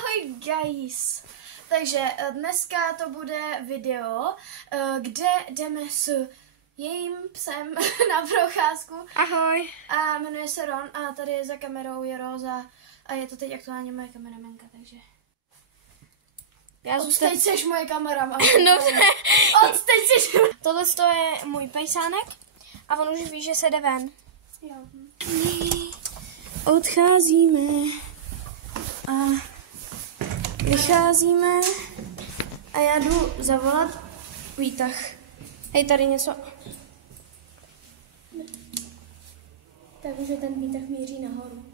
Ahoj guys! Takže dneska to bude video, kde jdeme s jejím psem na procházku. Ahoj. A jmenuje se Ron a tady za kamerou je Rosa a je to teď aktuálně moje kameramenka, takže... Odteď seš moje kamera. Odteď seš... Tohle je můj pejsánek a on už ví, že se jde ven. Jo. Odcházíme a vycházíme a já jdu zavolat výtah. Hej, tady něco. Takže ten výtah míří nahoru.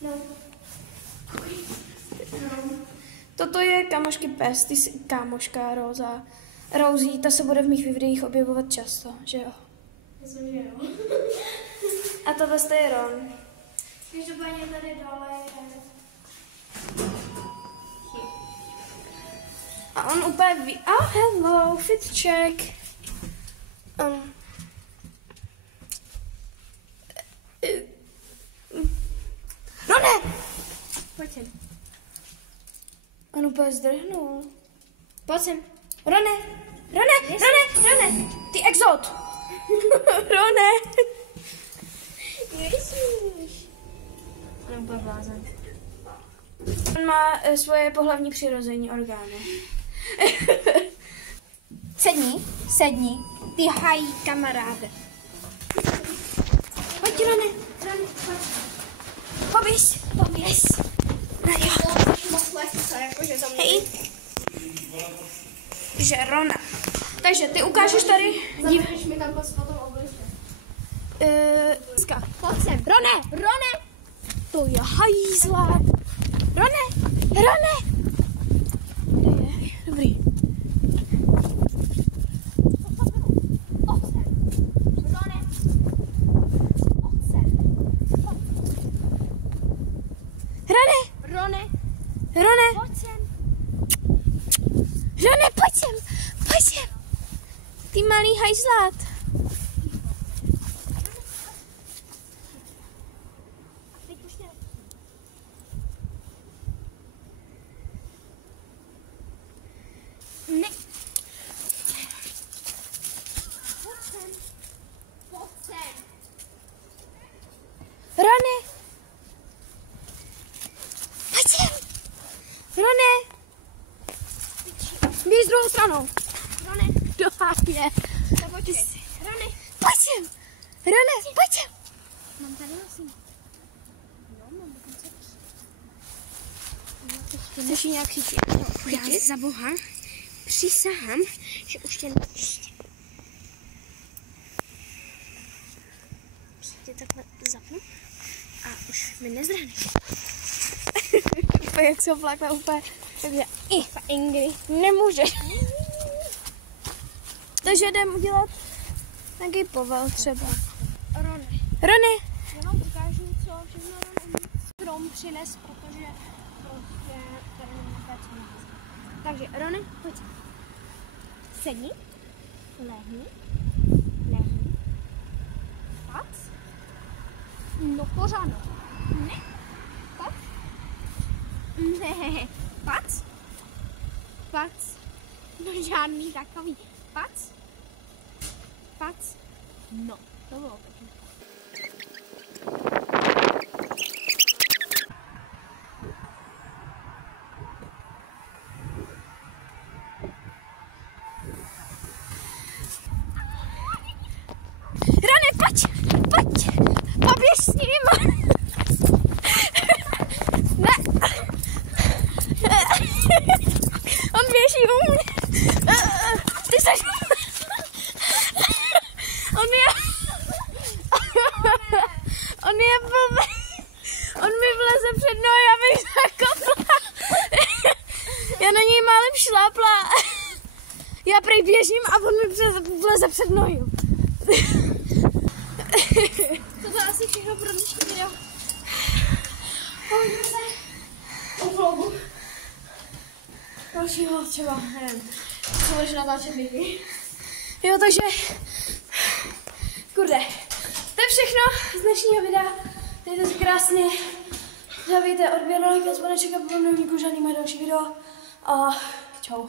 No. Toto je kamošky pes, ty jsi kámoška Rosa. Rosie, ta se bude v mých videích objevovat často, že jo? Myslím, že jo. A tohle je Ron. Každopádně tady dole je... A on úplně ví... Oh, hello, fit check. Rone! Pojď sem. On úplně zdrhnul. Pojď sem. Rone! Rone! Rone! Rone! Ty exot! Rone! Ježiš. On úplně blázen. On má svoje pohlavní přirození orgány. Sedni. Ty hají kamaráde. Pojď, Rone. Rone, pojď. Poběž. Hej. Že Rona. Takže ty ukážeš tady. Zavrhneš mi tam potom obličej. Pojď sem. Rone. To je hajzla. Rone. Dobrý. Rone. Pojď sem. Ty malý hajzlát. Ne. Pojď sem. Rone. Běž s druhou stranou. Rone. Do háje. Rone. Pojď sem. Mám tady nosím. Jo, mám dokonce. Chceš ji nějak chytit? Já za boha přísahám, že už tě nepustím. Tě takhle zapnu a už mi nezdrhneš. Jak se oplákla úplně, takže Ingrid nemůže. Takže jdem udělat nějaký povel třeba. Rone. Já vám ukážu, co všechno Ron přines, protože prostě tady nemůže co nás. Takže Rone, pojď. Sedni. Lehni. Pac. No pořádno. Ne. Pac. Ne. Pac. No žádný takový. Pac. No, to bylo pěkné. Rone, pojď. Poběž s ním. Ne. On běží u mě. Ty seš... On mi vleze před nohy, abych zakopla. Já na něj málem šlápla. Já prej běžím a on mi vleze před nohy. To bylo asi všechno pro dnešní video. Pojďme se o vlogu. Dalšího třeba, nevím, co budeš natáčet líbí. Jo, takže... Kurde, to je všechno z dnešního videa. Mějte se krásně. Dávejte odběr, like, zvoneček a potom nevníku žádný moje další video. A čau.